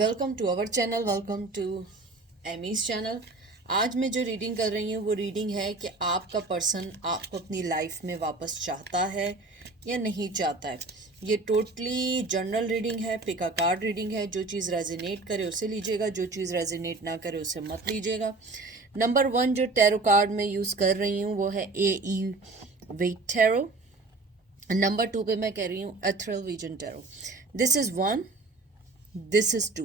Welcome to our channel, welcome to Amy's channel. आज मैं जो रीडिंग कर रही हूँ वो रीडिंग है कि आपका पर्सन आपको अपनी लाइफ में वापस चाहता है या नहीं चाहता है। ये टोटली जनरल रीडिंग है, पिक अ कार्ड रीडिंग है। जो चीज़ रेजोनेट करे उसे लीजिएगा, जो चीज़ रेजोनेट ना करे उसे मत लीजिएगा। नंबर 1 जो टैरो कार्ड मैं यूज़ कर रही हूँ वो है AE वेट टैरो। नंबर 2 पे मैं कह रही हूँ ethereal vision tarot. This is 1, this is 2।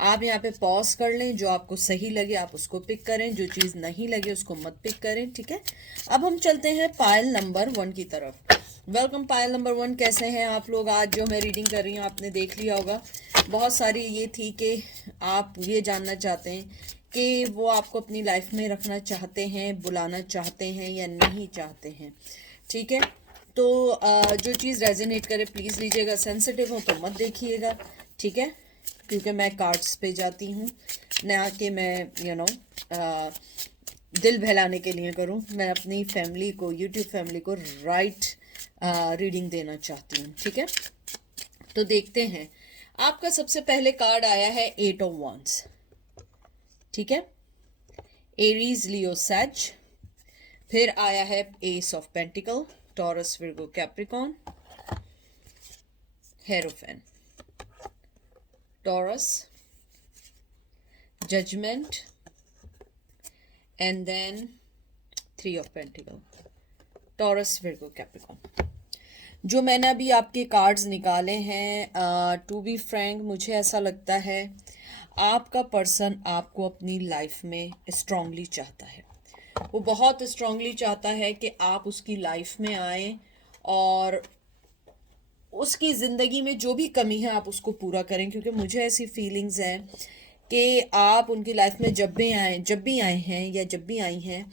आप यहाँ पे पॉज कर लें, जो आपको सही लगे आप उसको पिक करें, जो चीज़ नहीं लगे उसको मत पिक करें, ठीक है। अब हम चलते हैं पायल नंबर 1 की तरफ। वेलकम पायल नंबर 1, कैसे हैं आप लोग। आज जो मैं रीडिंग कर रही हूँ आपने देख लिया होगा, बहुत सारी ये थी कि आप ये जानना चाहते हैं कि वो आपको अपनी लाइफ में रखना चाहते हैं, बुलाना चाहते हैं या नहीं चाहते हैं, ठीक है। तो जो चीज़ रेजोनेट करे प्लीज़ लीजिएगा, सेंसिटिव हो तो मत देखिएगा, ठीक है, क्योंकि मैं कार्ड्स पे जाती हूँ ना कि मैं दिल बहलाने के लिए करूँ। मैं अपनी फैमिली को, यूट्यूब फैमिली को राइट रीडिंग देना चाहती हूँ, ठीक है। तो देखते हैं, आपका सबसे पहले कार्ड आया है 8 ऑफ वांड्स, ठीक है, एरीज लियो सैज। फिर आया है ace of pentacle, Taurus Virgo Capricorn, hierophant, Taurus, judgement, and then 3 of pentacle, Taurus Virgo Capricorn. जो मैंने अभी आपके कार्ड्स निकाले हैं, टू बी फ्रैंक मुझे ऐसा लगता है आपका पर्सन आपको अपनी लाइफ में स्ट्रांगली चाहता है। वो बहुत स्ट्रांगली चाहता है कि आप उसकी लाइफ में आए और उसकी ज़िंदगी में जो भी कमी है आप उसको पूरा करें, क्योंकि मुझे ऐसी फीलिंग्स हैं कि आप उनकी लाइफ में जब भी आए हैं या जब भी आई हैं,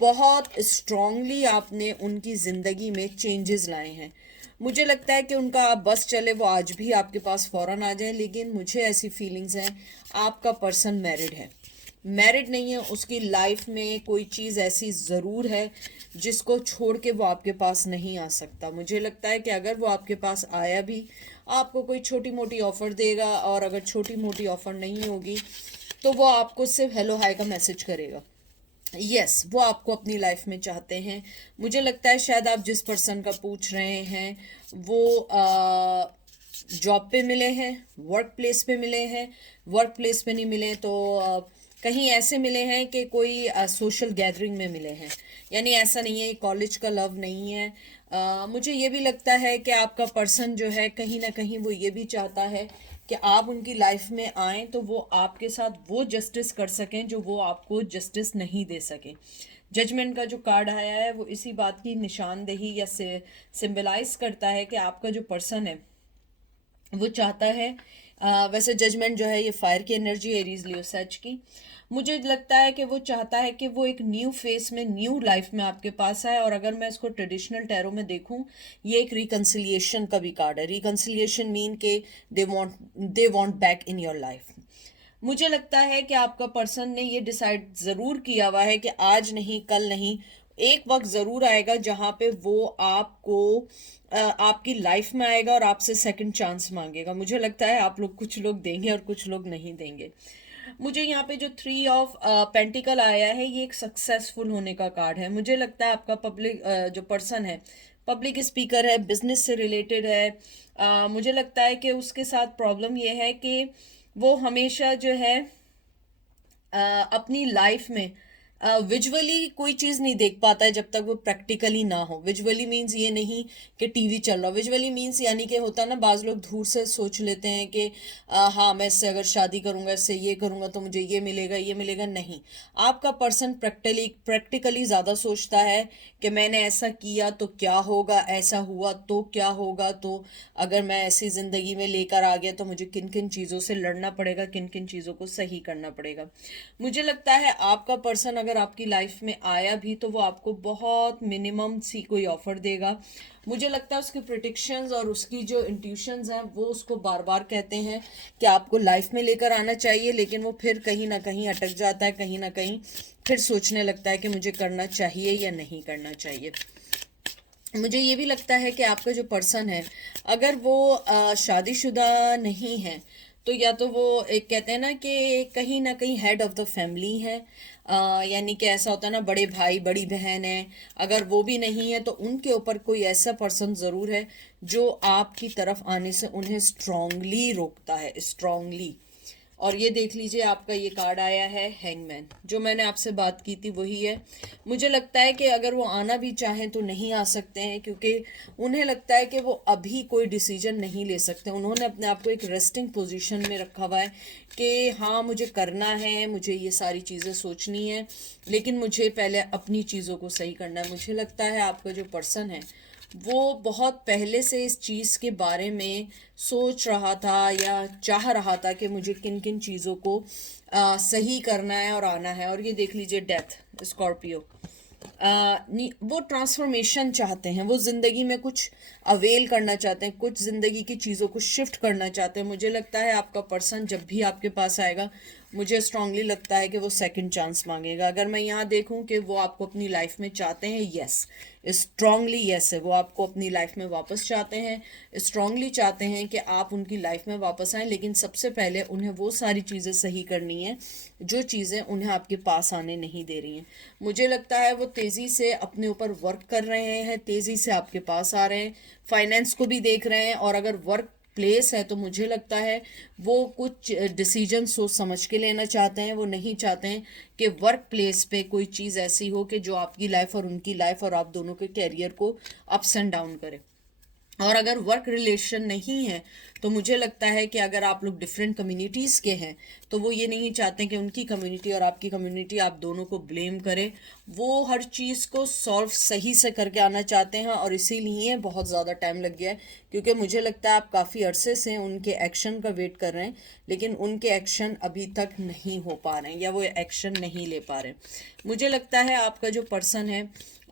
बहुत स्ट्रांगली आपने उनकी ज़िंदगी में चेंजेस लाए हैं। मुझे लगता है कि उनका आप बस चले वो आज भी आपके पास फ़ौरन आ जाए, लेकिन मुझे ऐसी फीलिंग्स हैं आपका पर्सन मैरिड है, मैरिड नहीं है, उसकी लाइफ में कोई चीज़ ऐसी ज़रूर है जिसको छोड़ के वो आपके पास नहीं आ सकता। मुझे लगता है कि अगर वो आपके पास आया भी, आपको कोई छोटी मोटी ऑफ़र देगा, और अगर छोटी मोटी ऑफ़र नहीं होगी तो वो आपको सिर्फ हेलो हाय का मैसेज करेगा। यस, वो आपको अपनी लाइफ में चाहते हैं। मुझे लगता है शायद आप जिस पर्सन का पूछ रहे हैं वो जॉब पे मिले हैं, वर्क प्लेस पे मिले हैं, वर्क प्लेस पे नहीं मिले तो कहीं ऐसे मिले हैं कि कोई सोशल गैदरिंग में मिले हैं। यानी ऐसा नहीं है, कॉलेज का लव नहीं है। मुझे ये भी लगता है कि आपका पर्सन जो है कहीं ना कहीं वो ये भी चाहता है कि आप उनकी लाइफ में आएँ तो वो आपके साथ वो जस्टिस कर सकें जो वो आपको जस्टिस नहीं दे सके। जजमेंट का जो कार्ड आया है वो इसी बात की निशानदेही या सिंबलाइज करता है कि आपका जो पर्सन है वो चाहता है, वैसे जजमेंट जो है ये फायर की एनर्जी, एरीज लियो सच की। मुझे लगता है कि वो चाहता है कि वो एक न्यू फेस में, न्यू लाइफ में आपके पास आए। और अगर मैं इसको ट्रेडिशनल टैरो में देखूं, ये एक रिकन्सिलिएशन का भी कार्ड है। रिकन्सिलिएशन मीन के they want back in your life. मुझे लगता है कि आपका पर्सन ने ये डिसाइड ज़रूर किया हुआ है कि आज नहीं कल नहीं, एक वक्त ज़रूर आएगा जहाँ पे वो आपको आपकी लाइफ में आएगा और आपसे सेकंड चांस मांगेगा। मुझे लगता है आप लोग, कुछ लोग देंगे और कुछ लोग नहीं देंगे। मुझे यहाँ पे जो 3 ऑफ पेंटिकल आया है ये एक सक्सेसफुल होने का कार्ड है। मुझे लगता है आपका पब्लिक जो पर्सन है पब्लिक स्पीकर है, बिजनेस से रिलेटेड है। मुझे लगता है कि उसके साथ प्रॉब्लम ये है कि वो हमेशा जो है अपनी लाइफ में विजुअली कोई चीज़ नहीं देख पाता है जब तक वो प्रैक्टिकली ना हो। विजुअली मीन्स ये नहीं कि टीवी चल रहा, विजुअली मीन्स यानी कि होता है ना, बाज़ लोग दूर से सोच लेते हैं कि हाँ मैं इससे अगर शादी करूँगा, इससे ये करूँगा तो मुझे ये मिलेगा ये मिलेगा। नहीं, आपका पर्सन प्रैक्टिकली ज़्यादा सोचता है कि मैंने ऐसा किया तो क्या होगा, ऐसा हुआ तो क्या होगा, तो अगर मैं ऐसी ज़िंदगी में लेकर आ गया तो मुझे किन किन चीज़ों से लड़ना पड़ेगा, किन किन चीज़ों को सही करना पड़ेगा। मुझे लगता है आपका पर्सन अगर आपकी लाइफ में आया भी तो वो आपको बहुत मिनिमम सी कोई ऑफर देगा। मुझे लगता है उसके प्रिडिक्शंस और उसकी जो इंट्यूशंस हैं वो उसको बार बार कहते हैं कि आपको लाइफ में लेकर आना चाहिए, लेकिन वो फिर कहीं ना कहीं अटक जाता है, कहीं ना कहीं फिर सोचने लगता है कि मुझे करना चाहिए या नहीं करना चाहिए। मुझे ये भी लगता है कि आपका जो पर्सन है अगर वो शादीशुदा नहीं है तो या तो वो एक कहते हैं ना कहीं हेड ऑफ द फैमिली है, यानी कि ऐसा होता है ना, बड़े भाई बड़ी बहन है, अगर वो भी नहीं है तो उनके ऊपर कोई ऐसा पर्सन ज़रूर है जो आपकी तरफ आने से उन्हें स्ट्रांगली रोकता है, स्ट्रांगली। और ये देख लीजिए, आपका ये कार्ड आया है हैंगमैन। जो मैंने आपसे बात की थी वही है। मुझे लगता है कि अगर वो आना भी चाहें तो नहीं आ सकते हैं, क्योंकि उन्हें लगता है कि वो अभी कोई डिसीजन नहीं ले सकते। उन्होंने अपने आप को एक रेस्टिंग पोजीशन में रखा हुआ है कि हाँ मुझे करना है, मुझे ये सारी चीज़ें सोचनी है, लेकिन मुझे पहले अपनी चीज़ों को सही करना है। मुझे लगता है आपका जो पर्सन है वो बहुत पहले से इस चीज़ के बारे में सोच रहा था या चाह रहा था कि मुझे किन किन चीज़ों को सही करना है और आना है। और ये देख लीजिए, डेथ, स्कॉर्पियो। वो ट्रांसफॉर्मेशन चाहते हैं, वो ज़िंदगी में कुछ अवेल करना चाहते हैं, कुछ ज़िंदगी की चीज़ों को शिफ्ट करना चाहते हैं। मुझे लगता है आपका पर्सन जब भी आपके पास आएगा, मुझे स्ट्रांगली लगता है कि वो सेकंड चांस मांगेगा। अगर मैं यहाँ देखूँ कि वो आपको अपनी लाइफ में चाहते हैं, यस, स्ट्रांगली यस है, वो आपको अपनी लाइफ में वापस चाहते हैं, स्ट्रांगली चाहते हैं कि आप उनकी लाइफ में वापस आएँ। लेकिन सबसे पहले उन्हें वो सारी चीज़ें सही करनी है जो चीज़ें उन्हें आपके पास आने नहीं दे रही हैं। मुझे लगता है वो तेज़ी से अपने ऊपर वर्क कर रहे हैं, तेज़ी से आपके पास आ रहे हैं, फाइनेंस को भी देख रहे हैं। और अगर वर्क प्लेस है तो मुझे लगता है वो कुछ डिसीजन सोच समझ के लेना चाहते हैं। वो नहीं चाहते हैं कि वर्क प्लेस पे कोई चीज़ ऐसी हो कि जो आपकी लाइफ और उनकी लाइफ और आप दोनों के कैरियर को अप्स एंड डाउन करे। और अगर वर्क रिलेशन नहीं है तो मुझे लगता है कि अगर आप लोग डिफरेंट कम्युनिटीज़ के हैं तो वो ये नहीं चाहते कि उनकी कम्युनिटी और आपकी कम्युनिटी आप दोनों को ब्लेम करे। वो हर चीज़ को सॉल्व सही से करके आना चाहते हैं, और इसीलिए बहुत ज़्यादा टाइम लग गया है, क्योंकि मुझे लगता है आप काफ़ी अरसे से उनके एक्शन का वेट कर रहे हैं, लेकिन उनके एक्शन अभी तक नहीं हो पा रहे हैं या वो एक्शन नहीं ले पा रहे हैं। मुझे लगता है आपका जो पर्सन है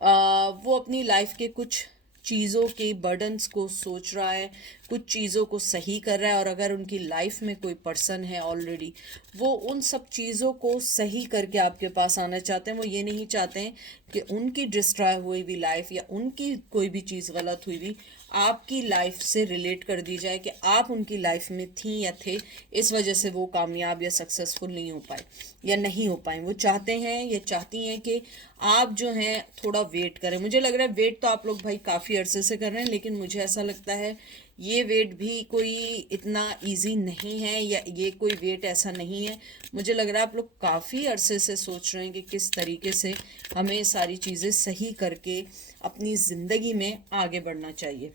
वो अपनी लाइफ के कुछ चीज़ों के बर्डन्स को सोच रहा है, कुछ चीज़ों को सही कर रहा है। और अगर उनकी लाइफ में कोई पर्सन है ऑलरेडी, वो उन सब चीज़ों को सही करके आपके पास आना चाहते हैं। वो ये नहीं चाहते हैं कि उनकी डिस्ट्रॉय हुई भी लाइफ या उनकी कोई भी चीज़ गलत हुई भी आपकी लाइफ से रिलेट कर दी जाए कि आप उनकी लाइफ में थी या थे, इस वजह से वो कामयाब या सक्सेसफुल नहीं हो पाए या नहीं हो पाए। वो चाहते हैं या चाहती हैं कि आप जो हैं थोड़ा वेट करें। मुझे लग रहा है वेट तो आप लोग भाई काफ़ी अरसे से कर रहे हैं, लेकिन मुझे ऐसा लगता है ये वेट भी कोई इतना इजी नहीं है, या ये कोई वेट ऐसा नहीं है। मुझे लग रहा है आप लोग काफ़ी अरसे से सोच रहे हैं कि किस तरीके से हमें सारी चीज़ें सही करके अपनी ज़िंदगी में आगे बढ़ना चाहिए।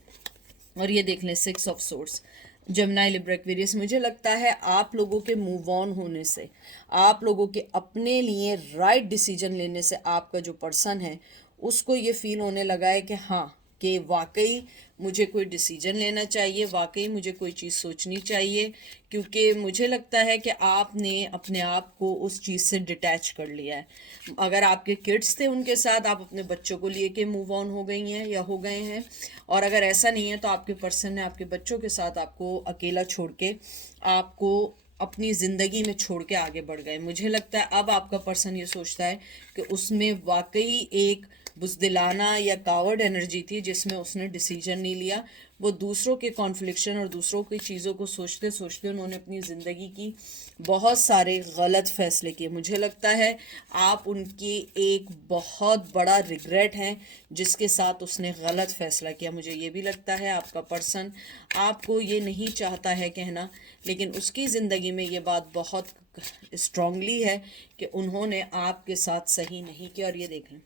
और ये देख लें, 6 of swords, Gemini, Libra, Aquarius. मुझे लगता है आप लोगों के मूव ऑन होने से, आप लोगों के अपने लिए राइट डिसीजन लेने से आपका जो पर्सन है उसको ये फील होने लगा है कि हाँ, कि वाकई मुझे कोई डिसीजन लेना चाहिए, वाकई मुझे कोई चीज़ सोचनी चाहिए, क्योंकि मुझे लगता है कि आपने अपने आप को उस चीज़ से डिटैच कर लिया है। अगर आपके किड्स थे उनके साथ, आप अपने बच्चों को लिए के मूव ऑन हो गई हैं या हो गए हैं। और अगर ऐसा नहीं है तो आपके पर्सन ने आपके बच्चों के साथ आपको अकेला छोड़ के आपको अपनी ज़िंदगी में छोड़ के आगे बढ़ गए। मुझे लगता है अब आपका पर्सन ये सोचता है कि उसमें वाकई एक बुज़दिलाना या कावर्ड एनर्जी थी जिसमें उसने डिसीजन नहीं लिया। वो दूसरों के कॉन्फ्लिक्शन और दूसरों की चीज़ों को सोचते सोचते उन्होंने अपनी ज़िंदगी की बहुत सारे गलत फैसले किए। मुझे लगता है आप उनकी एक बहुत बड़ा रिग्रेट है जिसके साथ उसने गलत फैसला किया। मुझे ये भी लगता है आपका पर्सन आपको ये नहीं चाहता है कहना, लेकिन उसकी ज़िंदगी में ये बात बहुत स्ट्रांगली है कि उन्होंने आपके साथ सही नहीं किया। और ये देखें,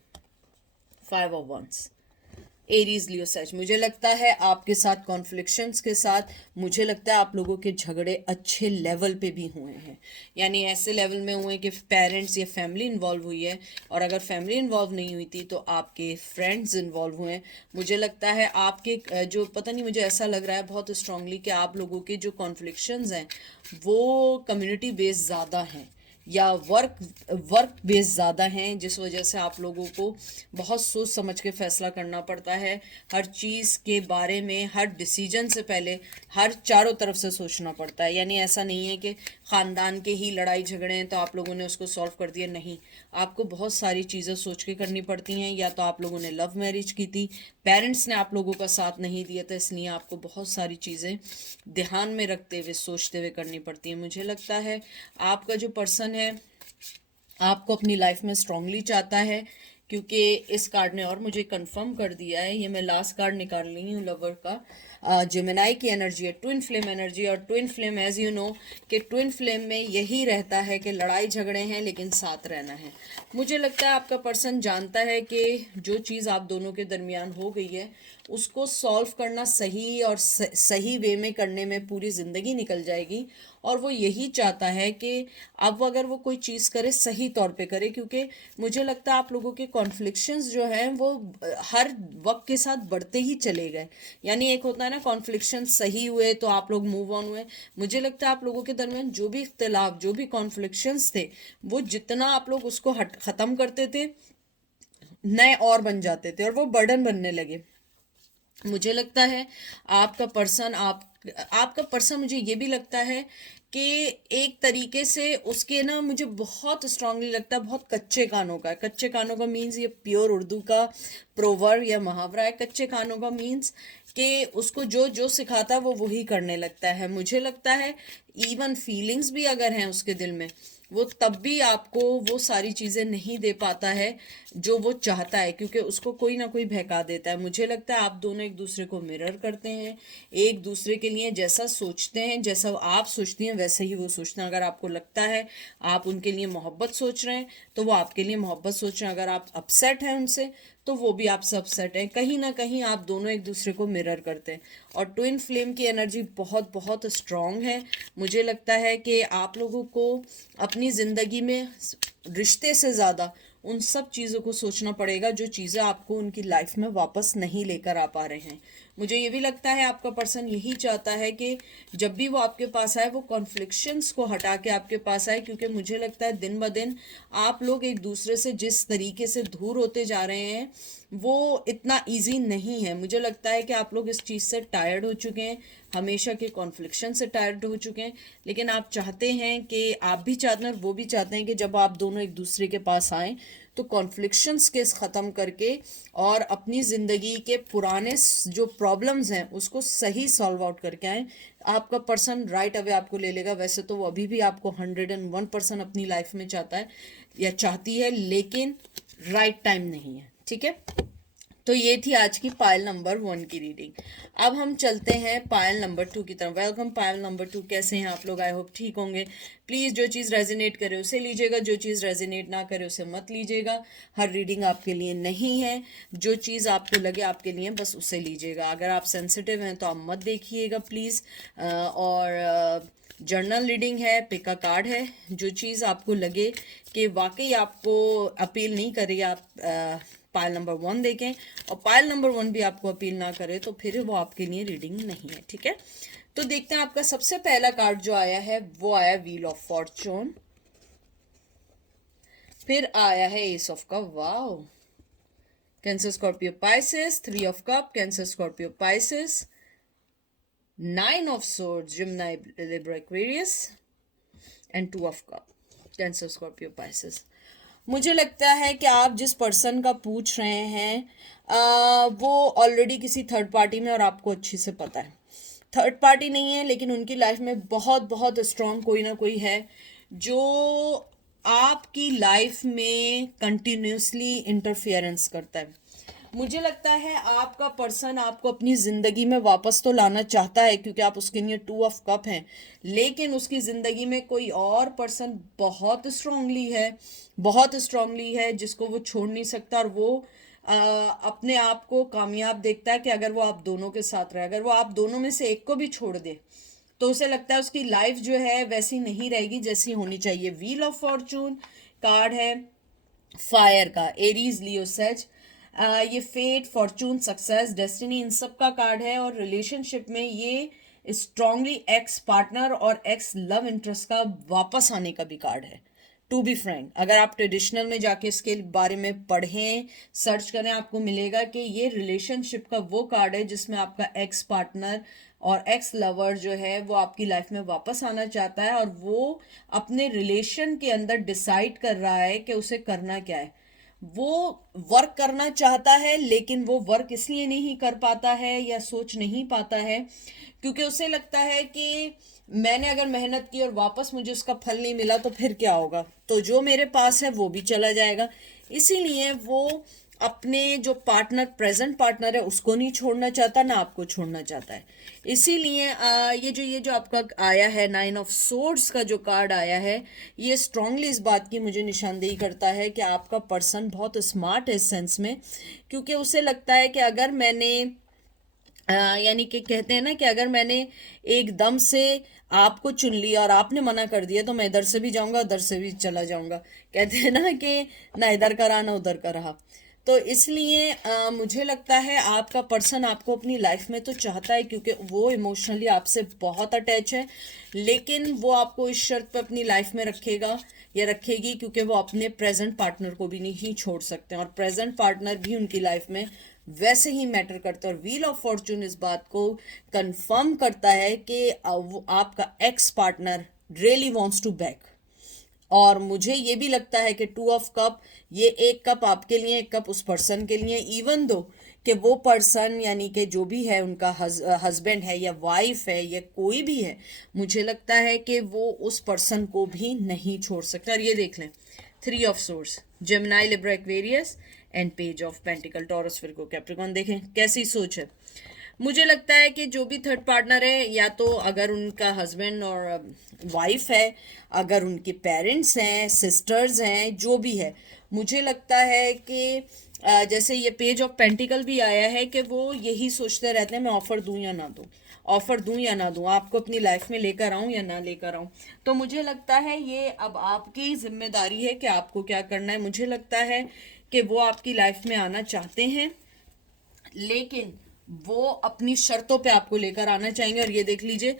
5 ऑफ वंस, एरीज, लियो, सच। मुझे लगता है आपके साथ कॉन्फ्लिक्शंस के साथ मुझे लगता है आप लोगों के झगड़े अच्छे लेवल पे भी हुए हैं, यानी ऐसे लेवल में हुए कि पेरेंट्स या फैमिली इन्वॉल्व हुई है। और अगर फैमिली इन्वॉल्व नहीं हुई थी तो आपके फ्रेंड्स इन्वॉल्व हुए हैं। मुझे लगता है आपके जो पता नहीं, मुझे ऐसा लग रहा है बहुत स्ट्रांगली कि आप लोगों के जो कॉन्फ्लिक्शंस हैं वो कम्युनिटी बेस्ड ज़्यादा हैं, या वर्क बेस ज़्यादा हैं, जिस वजह से आप लोगों को बहुत सोच समझ के फैसला करना पड़ता है। हर चीज़ के बारे में, हर डिसीजन से पहले हर चारों तरफ से सोचना पड़ता है। यानी ऐसा नहीं है कि ख़ानदान के ही लड़ाई झगड़े हैं तो आप लोगों ने उसको सॉल्व कर दिया, नहीं, आपको बहुत सारी चीज़ें सोच के करनी पड़ती हैं। या तो आप लोगों ने लव मैरिज की थी, पेरेंट्स ने आप लोगों का साथ नहीं दिया था, इसलिए आपको बहुत सारी चीज़ें ध्यान में रखते हुए सोचते हुए करनी पड़ती हैं। मुझे लगता है आपका जो पर्सन है आपको अपनी लाइफ में स्ट्रांगली चाहता है, क्योंकि इस कार्ड ने और मुझे कंफर्म कर दिया है। ये मैं लास्ट कार्ड निकाल रही हूँ लवर का। जेमिनाई की एनर्जी है, ट्विन फ्लेम एनर्जी। और twin flame as you know कि ट्विन फ्लेम में यही रहता है कि लड़ाई झगड़े हैं लेकिन साथ रहना है। मुझे लगता है आपका पर्सन जानता है कि जो चीज़ आप दोनों के दरमियान हो गई है उसको सॉल्व करना सही और सही वे में करने में पूरी ज़िंदगी निकल जाएगी। और वो यही चाहता है कि अब अगर वो कोई चीज़ करे सही तौर पे करे, क्योंकि मुझे लगता है आप लोगों के कॉन्फ्लिक्शंस जो हैं वो हर वक्त के साथ बढ़ते ही चले गए। यानी एक होता है ना कॉन्फ्लिक्शन सही हुए तो आप लोग मूव ऑन हुए, मुझे लगता है आप लोगों के दरमियान जो भी इख्तिलाफ, जो भी कॉन्फ्लिक्शंस थे, वो जितना आप लोग उसको ख़त्म करते थे नए और बन जाते थे और वो बर्डन बनने लगे। मुझे लगता है आपका पर्सन मुझे ये भी लगता है कि एक तरीके से उसके ना, मुझे बहुत स्ट्रांगली लगता है बहुत कच्चे कानों का है। कच्चे कानों का मीन्स ये प्योर उर्दू का प्रोवर्ब या मुहावरा है। कच्चे कानों का मीन्स कि उसको जो जो सिखाता है वो वही करने लगता है। मुझे लगता है इवन फीलिंग्स भी अगर हैं उसके दिल में, वो तब भी आपको वो सारी चीज़ें नहीं दे पाता है जो वो चाहता है, क्योंकि उसको कोई ना कोई बहका देता है। मुझे लगता है आप दोनों एक दूसरे को मिरर करते हैं, एक दूसरे के लिए जैसा सोचते हैं, जैसा आप सोचती हैं वैसे ही वो सोचते हैं। अगर आपको लगता है आप उनके लिए मोहब्बत सोच रहे हैं तो वो आपके लिए मोहब्बत सोच रहे हैं। अगर आप अपसेट हैं उनसे तो वो भी आपसे अपसेट है। कहीं ना कहीं आप दोनों एक दूसरे को मिरर करते हैं। और ट्विन फ्लेम की एनर्जी बहुत बहुत स्ट्रांग है। मुझे लगता है कि आप लोगों को अपनी ज़िंदगी में रिश्ते से ज़्यादा उन सब चीज़ों को सोचना पड़ेगा जो चीज़ें आपको उनकी लाइफ में वापस नहीं लेकर आ पा रहे हैं। मुझे ये भी लगता है आपका पर्सन यही चाहता है कि जब भी वो आपके पास आए वो कॉन्फ्लिक्शंस को हटा के आपके पास आए, क्योंकि मुझे लगता है दिन ब दिन आप लोग एक दूसरे से जिस तरीके से दूर होते जा रहे हैं वो इतना इजी नहीं है। मुझे लगता है कि आप लोग इस चीज़ से टायर्ड हो चुके हैं, हमेशा के कॉन्फ्लिक्शन से टायर्ड हो चुके हैं। लेकिन आप चाहते हैं कि आप भी चाहते हैं और वो भी चाहते हैं कि जब आप दोनों एक दूसरे के पास आएँ तो कॉन्फ्लिक्शंस के ख़त्म करके और अपनी ज़िंदगी के पुराने जो प्रॉब्लम्स हैं उसको सही सॉल्व आउट करके आएँ। आपका पर्सन राइट अवे आपको ले लेगा। वैसे तो वो अभी भी आपको 101% अपनी लाइफ में चाहता है या चाहती है, लेकिन राइट टाइम नहीं है। ठीक है, तो ये थी आज की पायल नंबर 1 की रीडिंग। अब हम चलते हैं पायल नंबर 2 की तरफ। वेलकम पायल नंबर 2, कैसे हैं आप लोग? आई होप ठीक होंगे। प्लीज़ जो चीज़ रेजोनेट करे उसे लीजिएगा, जो चीज़ रेजोनेट ना करे उसे मत लीजिएगा। हर रीडिंग आपके लिए नहीं है, जो चीज़ आपको लगे आपके लिए बस उसे लीजिएगा। अगर आप सेंसिटिव हैं तो आप मत देखिएगा प्लीज़। और जर्नल रीडिंग है, पिक का कार्ड है। जो चीज़ आपको लगे कि वाकई आपको अपील नहीं करेगी, आप पायल नंबर 1 देखें। और पायल नंबर 1 भी आपको अपील ना करे तो फिर वो आपके लिए रीडिंग नहीं है। ठीक है, तो देखते हैं आपका सबसे पहला कार्ड जो आया है वो आया व्हील ऑफ फॉर्चून। फिर आया है ace of cup. Wow, cancer Scorpio Pisces, 3 of cup, cancer Scorpio Pisces, 9 of swords, Gemini Libra Aquarius and 2 of cup, cancer Scorpio Pisces. मुझे लगता है कि आप जिस पर्सन का पूछ रहे हैं वो ऑलरेडी किसी थर्ड पार्टी में और आपको अच्छे से पता है। थर्ड पार्टी नहीं है लेकिन उनकी लाइफ में बहुत बहुत स्ट्रांग कोई ना कोई है जो आपकी लाइफ में कंटिन्यूसली इंटरफियरेंस करता है। मुझे लगता है आपका पर्सन आपको अपनी ज़िंदगी में वापस तो लाना चाहता है क्योंकि आप उसके लिए 2 ऑफ कप हैं, लेकिन उसकी ज़िंदगी में कोई और पर्सन बहुत स्ट्रांगली है जिसको वो छोड़ नहीं सकता। और वो अपने आप को कामयाब देखता है कि अगर वो आप दोनों के साथ रहे। अगर वो आप दोनों में से एक को भी छोड़ दे तो उसे लगता है उसकी लाइफ जो है वैसी नहीं रहेगी जैसी होनी चाहिए। व्हील ऑफ फॉर्चून कार्ड है फायर का, एरीज, लियो, सेज। ये फेट, फॉर्चून, सक्सेस, डेस्टिनी, इन सब का कार्ड है। और रिलेशनशिप में ये स्ट्रांगली एक्स पार्टनर और एक्स लव इंटरेस्ट का वापस आने का भी कार्ड है। टू बी फ्रैंक, अगर आप ट्रेडिशनल में जाके इसके बारे में पढ़ें, सर्च करें, आपको मिलेगा कि ये रिलेशनशिप का वो कार्ड है जिसमें आपका एक्स पार्टनर और एक्स लवर जो है वो आपकी लाइफ में वापस आना चाहता है, और वो अपने रिलेशन के अंदर डिसाइड कर रहा है कि उसे करना क्या है। वो वर्क करना चाहता है, लेकिन वो वर्क इसलिए नहीं कर पाता है या सोच नहीं पाता है क्योंकि उसे लगता है कि मैंने अगर मेहनत की और वापस मुझे उसका फल नहीं मिला तो फिर क्या होगा, तो जो मेरे पास है वो भी चला जाएगा। इसीलिए वो अपने जो पार्टनर, प्रेजेंट पार्टनर है, उसको नहीं छोड़ना चाहता, ना आपको छोड़ना चाहता है। इसीलिए ये जो आपका आया है 9 ऑफ सोर्ड्स का जो कार्ड आया है, ये स्ट्रांगली इस बात की मुझे निशानदेही करता है कि आपका पर्सन बहुत स्मार्ट है इस सेंस में, क्योंकि उसे लगता है कि अगर मैंने यानी कि कहते हैं ना कि अगर मैंने एकदम से आपको चुन लिया और आपने मना कर दिया तो मैं इधर से भी जाऊंगा, उधर से भी चला जाऊंगा। कहते हैं ना कि ना इधर का रहा ना उधर का रहा। तो इसलिए मुझे लगता है आपका पर्सन आपको अपनी लाइफ में तो चाहता है, क्योंकि वो इमोशनली आपसे बहुत अटैच है, लेकिन वो आपको इस शर्त पे अपनी लाइफ में रखेगा या रखेगी क्योंकि वो अपने प्रेजेंट पार्टनर को भी नहीं छोड़ सकते हैं, और प्रेजेंट पार्टनर भी उनकी लाइफ में वैसे ही मैटर करता है। और व्हील ऑफ फॉर्चून इस बात को कंफर्म करता है कि आपका ex partner really wants to back. और मुझे ये भी लगता है कि 2 ऑफ कप, ये एक कप आपके लिए, एक कप उस पर्सन के लिए, इवन दो कि वो पर्सन यानी कि जो भी है उनका हस्बैंड है या वाइफ है या कोई भी है, मुझे लगता है कि वो उस पर्सन को भी नहीं छोड़ सकता। और ये देख लें, 3 of source, Gemini, Libra, Aquarius and page of pentacle, Taurus, Virgo, Capricorn. देखें कैसी सोच है। मुझे लगता है कि जो भी थर्ड पार्टनर है, या तो अगर उनका हस्बैंड और वाइफ है, अगर उनके पेरेंट्स हैं, सिस्टर्स हैं, जो भी है, मुझे लगता है कि जैसे ये पेज ऑफ पेंटिकल भी आया है कि वो यही सोचते रहते हैं मैं ऑफर दूं या ना दूं, ऑफर दूं या ना दूं, आपको अपनी लाइफ में लेकर आऊं या ना लेकर आऊं। तो मुझे लगता है ये अब आपकी जिम्मेदारी है कि आपको क्या करना है। मुझे लगता है कि वो आपकी लाइफ में आना चाहते हैं, लेकिन वो अपनी शर्तों पे आपको लेकर आना चाहेंगे। और ये देख लीजिए,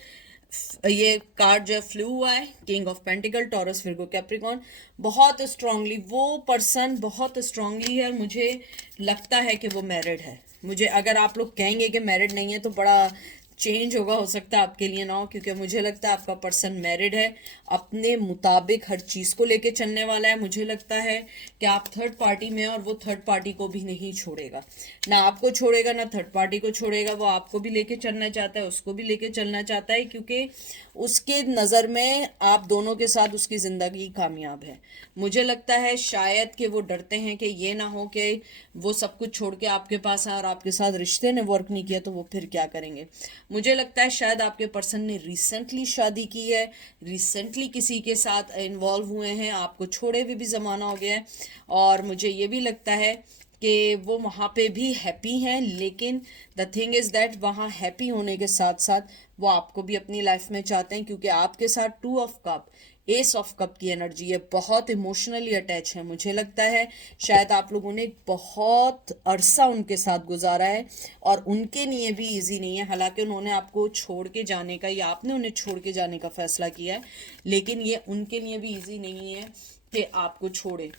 ये कार्ड जो है फ्लू हुआ है, king of pentacle, Taurus, Virgo, Capricorn. बहुत स्ट्रांगली वो पर्सन, बहुत स्ट्रांगली है, मुझे लगता है कि वो मैरिड है। मुझे, अगर आप लोग कहेंगे कि मैरिड नहीं है तो बड़ा चेंज होगा, हो सकता है आपके लिए ना हो, क्योंकि मुझे लगता है आपका पर्सन मैरिड है, अपने मुताबिक हर चीज़ को लेके चलने वाला है। मुझे लगता है कि आप थर्ड पार्टी में, और वो थर्ड पार्टी को भी नहीं छोड़ेगा, ना आपको छोड़ेगा ना थर्ड पार्टी को छोड़ेगा। वो आपको भी लेके चलना चाहता है, उसको भी लेके चलना चाहता है, क्योंकि उसके नज़र में आप दोनों के साथ उसकी ज़िंदगी कामयाब है। मुझे लगता है शायद कि वो डरते हैं कि ये ना हो कि वो सब कुछ छोड़ के आपके पास आए और आपके साथ रिश्ते ने वर्क नहीं किया तो वो फिर क्या करेंगे। मुझे लगता है शायद आपके पर्सन ने रिसेंटली शादी की है, रिसेंटली किसी के साथ इन्वॉल्व हुए हैं, आपको छोड़े हुए भी ज़माना हो गया है। और मुझे ये भी लगता है कि वो वहाँ पे भी हैप्पी हैं, लेकिन द थिंग इज़ दैट वहाँ हैप्पी होने के साथ साथ वो आपको भी अपनी लाइफ में चाहते हैं, क्योंकि आपके साथ 2 of cup, S of cup की एनर्जी है, बहुत इमोशनली अटैच है। मुझे लगता है शायद आप लोगों ने बहुत अरसा उनके साथ गुजारा है और उनके लिए भी इजी नहीं है। हालांकि उन्होंने आपको छोड़ के जाने का या आपने उन्हें छोड़ के जाने का फैसला किया है, लेकिन ये उनके लिए भी इजी नहीं है कि आपको छोड़े।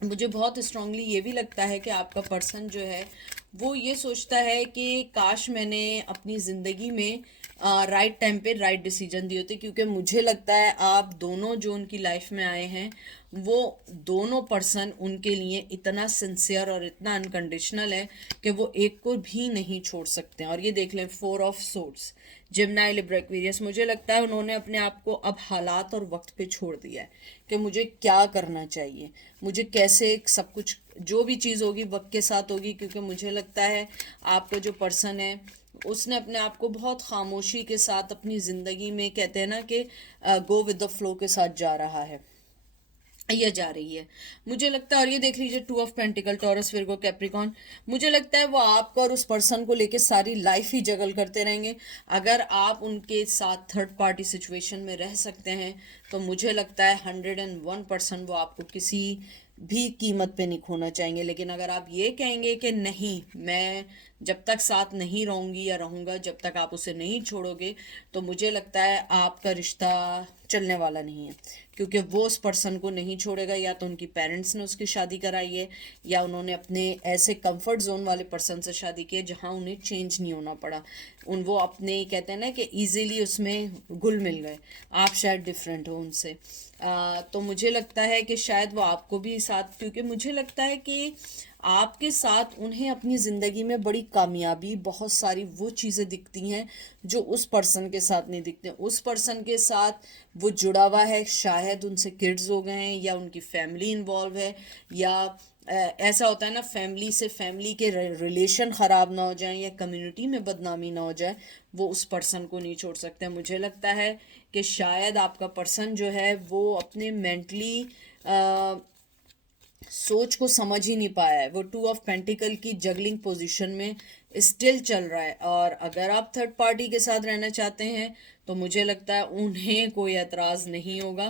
मुझे बहुत स्ट्रांगली ये भी लगता है कि आपका पर्सन जो है वो ये सोचता है कि काश मैंने अपनी ज़िंदगी में राइट टाइम पे राइट डिसीजन दिए होते, क्योंकि मुझे लगता है आप दोनों जो उनकी लाइफ में आए हैं, वो दोनों पर्सन उनके लिए इतना सिंसियर और इतना अनकंडीशनल है कि वो एक को भी नहीं छोड़ सकते हैं। और ये देख लें, 4 of swords, Gemini, Libra, Aquarius. मुझे लगता है उन्होंने अपने आप को अब हालात और वक्त पे छोड़ दिया है कि मुझे क्या करना चाहिए, मुझे कैसे सब कुछ, जो भी चीज़ होगी वक्त के साथ होगी। क्योंकि मुझे लगता है आपका जो पर्सन है उसने अपने आप को बहुत खामोशी के साथ अपनी ज़िंदगी में, कहते हैं ना कि गो विद द फ्लो के साथ जा रहा है या जा रही है, मुझे लगता है। और ये देख लीजिए, 2 of pentacle, Taurus, Virgo, Capricorn. मुझे लगता है वो आपको और उस पर्सन को लेके सारी लाइफ ही जगल करते रहेंगे। अगर आप उनके साथ थर्ड पार्टी सिचुएशन में रह सकते हैं तो मुझे लगता है 101% वो आपको किसी भी कीमत पे नहीं खोना चाहेंगे। लेकिन अगर आप ये कहेंगे कि नहीं, मैं जब तक साथ नहीं रहूंगी या रहूंगा, जब तक आप उसे नहीं छोड़ोगे, तो मुझे लगता है आपका रिश्ता चलने वाला नहीं है। क्योंकि वो उस पर्सन को नहीं छोड़ेगा, या तो उनकी पेरेंट्स ने उसकी शादी कराई है, या उन्होंने अपने ऐसे कंफर्ट जोन वाले पर्सन से शादी की है जहाँ उन्हें चेंज नहीं होना पड़ा। वो अपने कहते हैं ना कि इजीली उसमें घुल मिल गए। आप शायद डिफरेंट हो उनसे। तो मुझे लगता है कि शायद वो आपको भी साथ, क्योंकि मुझे लगता है कि आपके साथ उन्हें अपनी ज़िंदगी में बड़ी कामयाबी, बहुत सारी वो चीज़ें दिखती हैं जो उस पर्सन के साथ नहीं दिखते। उस पर्सन के साथ वो जुड़ा हुआ है, शायद उनसे किड्स हो गए हैं, या उनकी फैमिली इन्वॉल्व है, या ऐसा होता है ना, फैमिली से फैमिली के रिलेशन ख़राब ना हो जाए, या कम्युनिटी में बदनामी ना हो जाए, वो उस पर्सन को नहीं छोड़ सकते। मुझे लगता है कि शायद आपका पर्सन जो है वो अपने मेंटली सोच को समझ ही नहीं पाया है। वो 2 ऑफ पेंटिकल की जगलिंग पोजीशन में स्टिल चल रहा है। और अगर आप थर्ड पार्टी के साथ रहना चाहते हैं तो मुझे लगता है उन्हें कोई एतराज़ नहीं होगा।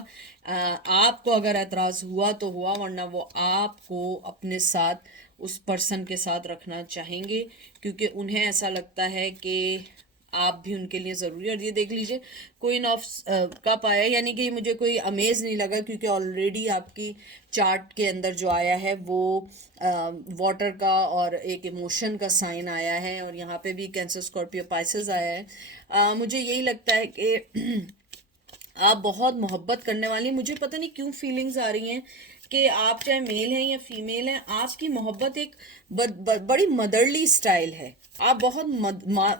आपको अगर एतराज़ हुआ तो हुआ, वरना वो आपको अपने साथ उस पर्सन के साथ रखना चाहेंगे, क्योंकि उन्हें ऐसा लगता है कि आप भी उनके लिए ज़रूरी है। और ये देख लीजिए, क्वीन ऑफ कप आया, यानी कि मुझे कोई अमेज नहीं लगा, क्योंकि ऑलरेडी आपकी चार्ट के अंदर जो आया है वो वाटर का और एक इमोशन का साइन आया है, और यहाँ पे भी कैंसर, स्कॉर्पियो, पाइसेस आया है। मुझे यही लगता है कि आप बहुत मोहब्बत करने वाली। मुझे पता नहीं क्यों फीलिंग्स आ रही हैं कि आप चाहे मेल हैं या फीमेल हैं, आपकी मोहब्बत एक बड़ी मदरली स्टाइल है। आप बहुत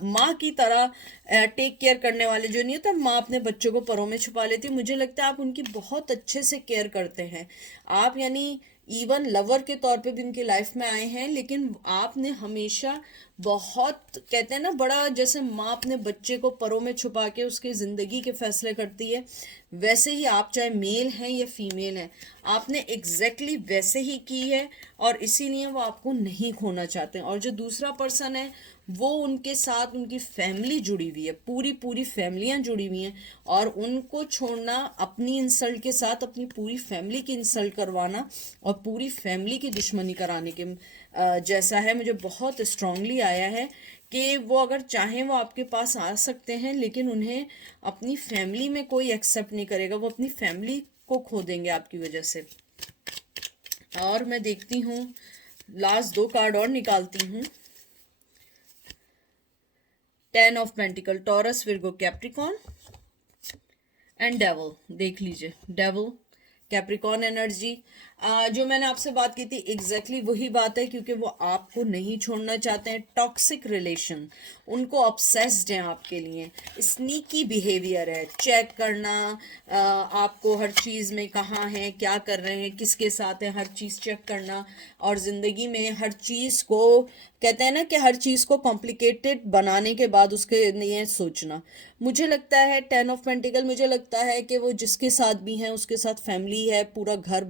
माँ की तरह टेक केयर करने वाले, जो नहीं होता माँ अपने बच्चों को परों में छुपा लेती है, मुझे लगता है आप उनकी बहुत अच्छे से केयर करते हैं। आप यानी इवन लवर के तौर पे भी उनकी लाइफ में आए हैं, लेकिन आपने हमेशा बहुत, कहते हैं ना, बड़ा जैसे माँ अपने बच्चे को परों में छुपा के उसकी ज़िंदगी के फैसले करती है, वैसे ही आप चाहे मेल हैं या फीमेल हैं, आपने एग्जैक्टली वैसे ही की है। और इसीलिए वो आपको नहीं खोना चाहते हैं। और जो दूसरा पर्सन है वो उनके साथ उनकी फैमिली जुड़ी हुई है, पूरी पूरी फैमिलियां जुड़ी हुई हैं, और उनको छोड़ना अपनी इंसल्ट के साथ अपनी पूरी फैमिली की इंसल्ट करवाना और पूरी फैमिली की दुश्मनी कराने के जैसा है। मुझे बहुत स्ट्रांगली आया है कि वो अगर चाहें वो आपके पास आ सकते हैं, लेकिन उन्हें अपनी फैमिली में कोई एक्सेप्ट नहीं करेगा। वो अपनी फैमिली को खो देंगे आपकी वजह से। और मैं देखती हूँ, लास्ट 2 कार्ड और निकालती हूँ। 10 of pentacle, Taurus, Virgo, Capricorn and devil. देख लीजिए, डेवल, कैप्रिकॉन एनर्जी। जो मैंने आपसे बात की थी एग्जैक्टली वही बात है, क्योंकि वो आपको नहीं छोड़ना चाहते हैं। टॉक्सिक रिलेशन, उनको ऑब्सेस्ड हैं आपके लिए। स्नीकी बिहेवियर है, चेक करना आपको हर चीज़ में, कहाँ हैं, क्या कर रहे हैं, किसके साथ हैं, हर चीज़ चेक करना। और ज़िंदगी में हर चीज़ को, कहते हैं ना कि हर चीज़ को कॉम्प्लिकेटेड बनाने के बाद उसके लिए सोचना। मुझे लगता है 10 ऑफ पेंटिकल, मुझे लगता है कि वो जिसके साथ भी हैं उसके साथ फैमिली है, पूरा घर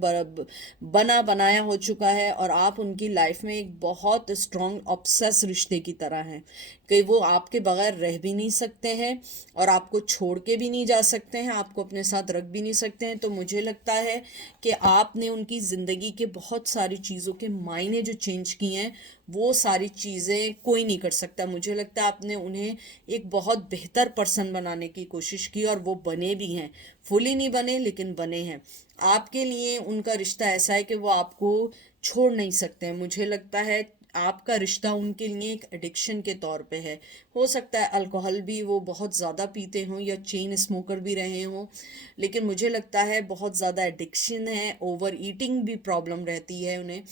बना बनाया हो चुका है, और आप उनकी लाइफ में एक बहुत स्ट्रॉन्ग ऑब्सेस रिश्ते की तरह हैं कि वो आपके बगैर रह भी नहीं सकते हैं और आपको छोड़ के भी नहीं जा सकते हैं, आपको अपने साथ रख भी नहीं सकते हैं। तो मुझे लगता है कि आपने उनकी ज़िंदगी के बहुत सारी चीज़ों के मायने जो चेंज किए हैं, वो सारी चीज़ें कोई नहीं कर सकता। मुझे लगता है आपने उन्हें एक बहुत बेहतर पर्सन बनाने की कोशिश की, और वो बने भी हैं। फुली नहीं बने, लेकिन बने हैं। आपके लिए उनका रिश्ता ऐसा है कि वो आपको छोड़ नहीं सकते हैं। मुझे लगता है आपका रिश्ता उनके लिए एक एडिक्शन के तौर पे है। हो सकता है अल्कोहल भी वो बहुत ज़्यादा पीते हों या चेन स्मोकर भी रहे हों, लेकिन मुझे लगता है बहुत ज़्यादा एडिक्शन है। ओवर ईटिंग भी प्रॉब्लम रहती है उन्हें,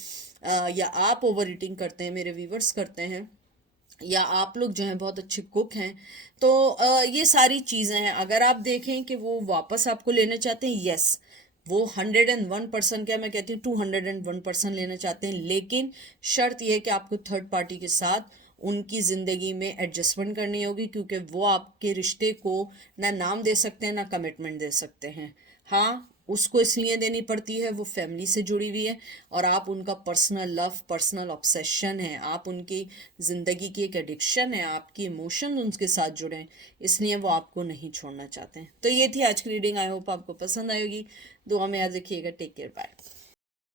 या आप ओवर ईटिंग करते हैं, मेरे व्यूवर्स करते हैं, या आप लोग जो हैं बहुत अच्छे कुक हैं। तो ये सारी चीज़ें हैं। अगर आप देखें कि वो वापस आपको लेना चाहते हैं, यस, वो 101%, क्या मैं कहती हूँ 201% लेना चाहते हैं, लेकिन शर्त यह है कि आपको थर्ड पार्टी के साथ उनकी ज़िंदगी में एडजस्टमेंट करनी होगी, क्योंकि वो आपके रिश्ते को ना नाम दे सकते हैं ना कमिटमेंट दे सकते हैं। हाँ, उसको इसलिए देनी पड़ती है, वो फैमिली से जुड़ी हुई है, और आप उनका पर्सनल लव, पर्सनल ऑब्सेशन है, आप उनकी ज़िंदगी की एक एडिक्शन है, आपकी इमोशन उनके साथ जुड़े हैं, इसलिए वो आपको नहीं छोड़ना चाहते हैं। तो ये थी आज की रीडिंग। आई होप आपको पसंद आएगी। दुआ में याद रखिएगा। Take care, bye.